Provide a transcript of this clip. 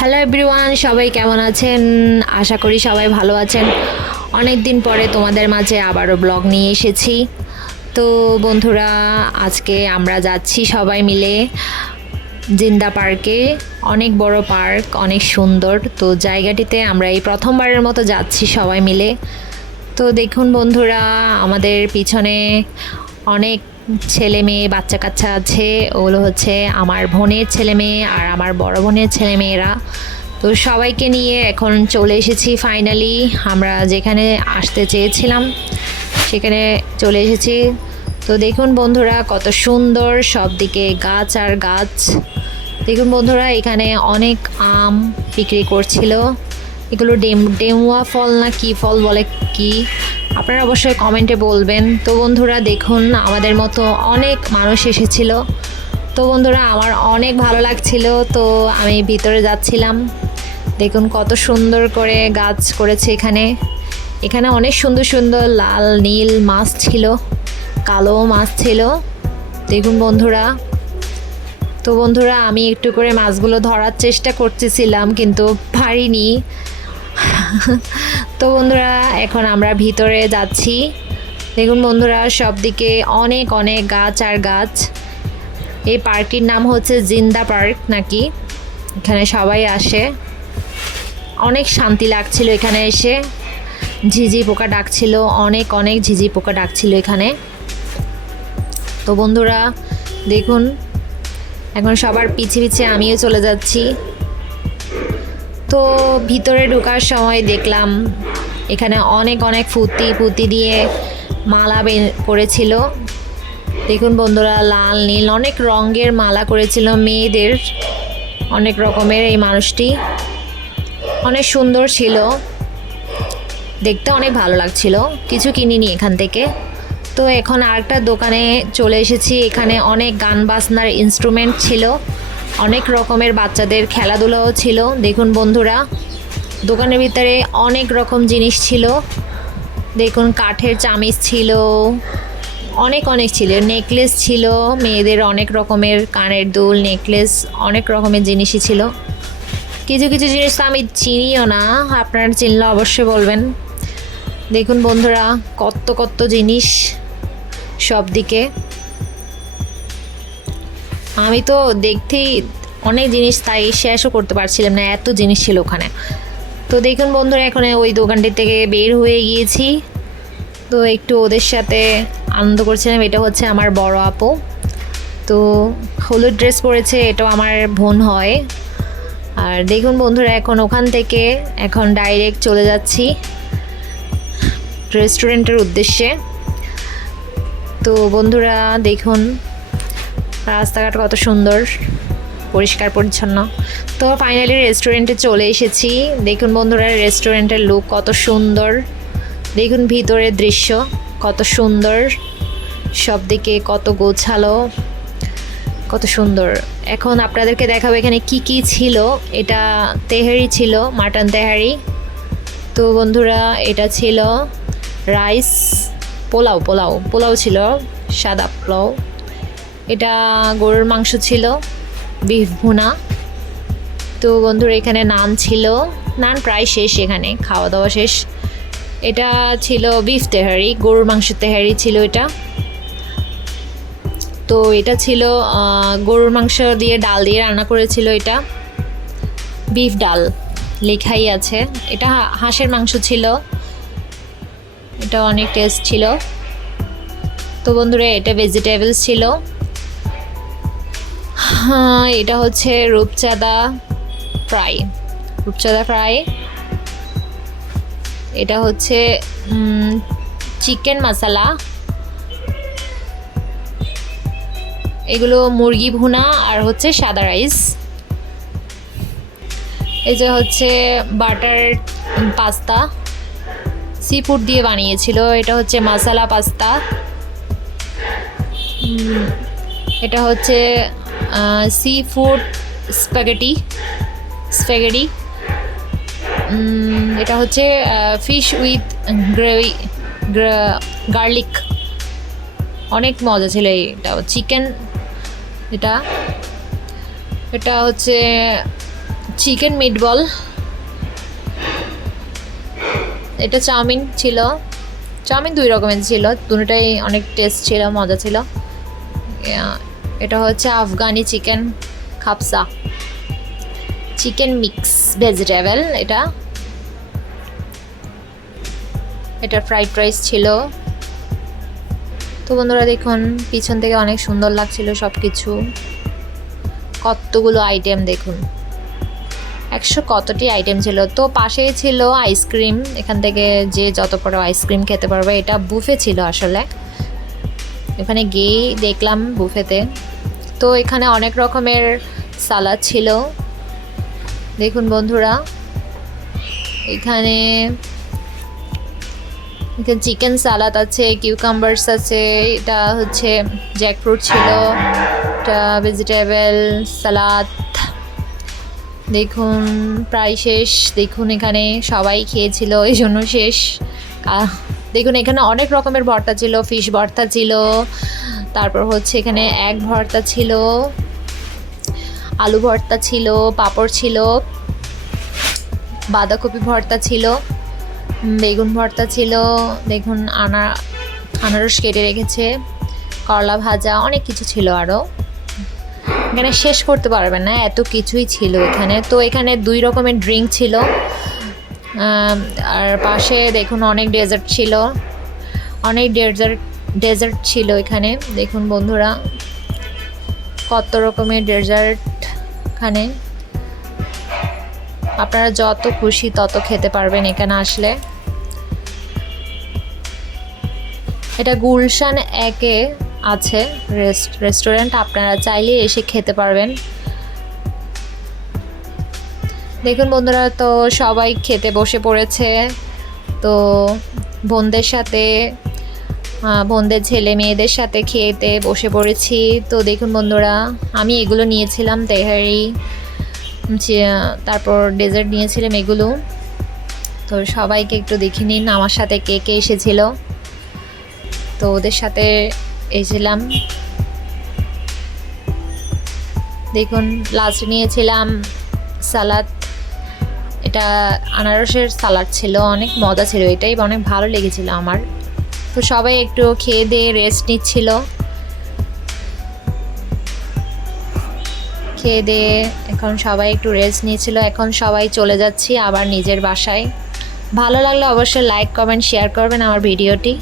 Hello everyone সবাই কেমন আছেন? আশা করি সবাই ভালো আছেন। অনেক দিন পরে তোমাদের মাঝে আবারও ব্লগ নিয়ে এসেছি। তো বন্ধুরা, আজকে আমরা যাচ্ছি সবাই মিলে জিন্দা পার্কে। অনেক বড় পার্ক, অনেক সুন্দর। তো জায়গাটিতে আমরা এই প্রথমবারের মতো যাচ্ছি সবাই মিলে। তো দেখুন বন্ধুরা, আমাদের পিছনে অনেক ছেলে মেয়ে, বাচ্চা কাচ্চা আছে, ওগুলো হচ্ছে আমার বোনের ছেলে মেয়ে আর আমার বড় বোনের ছেলে মেয়েরা। তো সবাইকে নিয়ে এখন চলে এসেছি ফাইনালি আমরা যেখানে আসতে চেয়েছিলাম, সেখানে চলে এসেছি। তো দেখুন বন্ধুরা, কত সুন্দর সব দিকে গাছ আর গাছ। দেখুন বন্ধুরা, এখানে অনেক আম বিক্রি করছিল। এগুলো ডেম, ডেমুয়া ফল না কি ফল বলে কি? আপনারা অবশ্যই কমেন্টে বলবেন। তো বন্ধুরা, দেখুন, আমাদের মতো অনেক মানুষ এসেছিল। তো বন্ধুরা, আমার অনেক ভালো লাগছিল। তো আমি ভিতরে যাচ্ছিলাম। দেখুন, কত সুন্দর করে গাছ করেছে এখানে। এখানে অনেক সুন্দর সুন্দর লাল, নীল মাছ ছিল, কালো মাছ ছিল। দেখুন, বন্ধুরা। তো বন্ধুরা, আমি একটু করে মাছগুলো ধরার চেষ্টা করতেছিলাম, কিন্তু পারিনি। তো বন্ধুরা, এখন আমরা ভিতরে যাচ্ছি। দেখুন বন্ধুরা সব দিকে অনেক অনেক গাছ আর গাছ। এই পার্কটির নাম হচ্ছে জিন্দা পার্ক নাকি? এখানে সবাই আসে। অনেক শান্তি লাগছিল এখানে এসে। ঝিঝি পোকা ডাকছিল, অনেক অনেক ঝিঝি পোকা ডাকছিল এখানে। তো বন্ধুরা, দেখুন, এখন সবার পিছে পিছে আমিও চলে যাচ্ছি। তো ভিতরে ঢোকার সময় দেখলাম এখানে অনেক অনেক ফুতি ফুতি দিয়ে মালা করেছিল। দেখুন বন্ধুরা, লাল, নীল, অনেক রঙের মালা করেছিল মেয়েদের। অনেক রকমের এই মানুষটি। অনেক সুন্দর ছিল। দেখতে অনেক ভালো লাগছিল। কিছু কিনিনি এখান থেকে। তো এখন আরেকটা দোকানে চলে এসেছি। এখানে অনেক গান বাজনার ইনস্ট্রুমেন্ট ছিল। অনেক রকমের বাচ্চাদের খেলাধুলাও ছিল। দেখুন বন্ধুরা, দোকানের ভিতরে অনেক রকম জিনিস ছিল। দেখুন কাঠের চামিচ ছিল, অনেক অনেক ছিল। নেকলেস ছিল, মেয়েদের অনেক রকমের কানের দুল, নেকলেস, অনেক রকমের জিনিসই ছিল। কিছু কিছু জিনিস তো আমি চিনিও না, আপনারা চিনলে অবশ্যই বলবেন। দেখুন বন্ধুরা কত কত জিনিস সব দিকে আমি তো দেখতেই অনেক জিনিস তাই শেষও করতে পারছিলাম না, এত জিনিস ছিল ওখানে। তো দেখুন বন্ধুরা, এখন ওই দোকানটি থেকে বের হয়ে গিয়েছি। তো একটু ওদের সাথে আনন্দ করছিলাম, এটা হচ্ছে আমার বড় আপু। তো হলুদ ড্রেস পরেছে, এটাও আমার বোন হয়। আর দেখুন বন্ধুরা, এখন ওখান থেকে এখন ডাইরেক্ট চলে যাচ্ছি রেস্টুরেন্টের উদ্দেশ্যে। তো বন্ধুরা, দেখুন রাস্তাঘাট কত সুন্দর, পরিষ্কার, পরিচ্ছন্ন। তো ফাইনালি রেস্টুরেন্টে চলে এসেছি। দেখুন বন্ধুরা রেস্টুরেন্টের লুক কত সুন্দর। দেখুন ভিতরের দৃশ্য কত সুন্দর। সব দিকে কত গোছালো, কত সুন্দর। এখন আপনাদেরকে দেখাবো এখানে কি কি ছিল। এটা তেহারি ছিল মাটন তেহারি। তো বন্ধুরা, এটা ছিল রাইস পোলাও পোলাও পোলাও ছিল সাদা পোলাও। এটা গরুর মাংস ছিল বিফ ভুনা। তো বন্ধুরা, এখানে নান ছিল। নান প্রায় শেষ এখানে খাওয়া দাওয়া শেষ। এটা ছিল বিফ তেহারি, গরুর মাংস তেহারি ছিল এটা। তো এটা ছিল গরুর মাংস দিয়ে ডাল দিয়ে রান্না করেছিল এটা। বিফ ডাল লেখাই আছে। এটা হাঁসের মাংস ছিল। এটা অনেক টেস্ট ছিল। তো বন্ধুরা, এটা ভেজিটেবলস ছিল। এটা হচ্ছে রূপচাঁদা ফ্রাই। রূপচাঁদা ফ্রাই। এটা হচ্ছে চিকেন মশলা। এগুলো মুরগি ভুনা আর হচ্ছে সাদা রাইস। এই যে হচ্ছে বাটার পাস্তা। সি ফুড দিয়ে বানিয়েছিল, এটা হচ্ছে মশলা পাস্তা। এটা হচ্ছে সি ফুড স্প্যাগেটি স্প্যাগেটি এটা হচ্ছে ফিশ উইথ গ্রেভি গার্লিক অনেক মজা ছিল এটা চিকেন এটা। এটা হচ্ছে চিকেন মিটবল এটা চাউমিন ছিল। চাউমিন দুই রকমের ছিল। দুটোটাই অনেক টেস্ট ছিল, মজা ছিল। এটা হচ্ছে আফগানি চিকেন খাপসা। চিকেন মিক্স ভেজিটেবল এটা। এটা ফ্রাইড রাইস ছিল। তো বন্ধুরা দেখুন, পিছন থেকে অনেক সুন্দর লাগছিল সব কিছু কতগুলো আইটেম দেখুন। একশো কতটি আইটেম ছিল? তো পাশেই ছিল আইসক্রিম এখান থেকে যে যত বড় আইসক্রিম খেতে পারবে, এটা বুফে ছিল আসলে। এখানে গিয়েই দেখলাম বুফেতে। তো এখানে অনেক রকমের সালাদ ছিল। দেখুন বন্ধুরা, এখানে এখানে চিকেন সালাদ আছে, কিউকাম্বার্স আছে, এটা হচ্ছে জ্যাকফ্রুট ছিল, এটা ভেজিটেবল সালাদ। দেখুন, প্রায় শেষ। দেখুন এখানে সবাই খেয়েছিল, এই জন্য শেষ। দেখুন, এখানে অনেক রকমের ভর্তা ছিল ফিশ ভর্তা ছিল, তারপর হচ্ছে এখানে এক ভর্তা ছিল, আলু ভর্তা ছিল, পাঁপড় ছিল, বাঁধাকপি ভর্তা ছিল, বেগুন ভর্তা ছিল, দেখুন, আনা, আনারস কেটে রেখেছে, করলা ভাজা, অনেক কিছু ছিল আরও এখানে শেষ করতে পারবেন না, এত কিছুই ছিল এখানে। তো এখানে দুই রকমের ড্রিঙ্ক ছিল। আর পাশে দেখুন অনেক ডেজার্ট ছিল। অনেক ডেজার্ট ডেজার্ট ছিল এখানে। দেখুন বন্ধুরা, কত রকমের ডেজার্ট এখানে আপনারা যত খুশি তত খেতে পারবেন এখানে আসলে। এটা গুলশান একে আছে রেস্ট রেস্টুরেন্ট আপনারা চাইলে এসে খেতে পারবেন। দেখুন বন্ধুরা, তো সবাই খেতে বসে পড়েছে। তো বোনদের সাথে বোনদের ছেলে মেয়েদের সাথে খেতে বসে পড়েছি। তো দেখুন বন্ধুরা, আমি এগুলো নিয়েছিলাম, তেহারি তারপর ডেজার্ট নিয়েছিলাম এগুলো। তো সবাইকে একটু দেখে নিন, আমার সাথে কে কে এসেছিল। তো ওদের সাথে এসেছিলাম। দেখুন, লাস্ট নিয়েছিলাম সালাদ। এটা আনারসের সালাদ ছিল, অনেক মজা ছিল, এটাই অনেক ভালো লেগেছিল আমার। তো সবাই একটু খেয়ে দিয়ে রেস্ট নিচ্ছিল। খেয়ে দিয়ে এখন সবাই একটু রেস্ট নিয়েছিল এখন সবাই চলে যাচ্ছি আবার নিজের বাসায়। ভালো লাগলে অবশ্যই লাইক কমেন্ট শেয়ার করবেন আমার ভিডিওটি।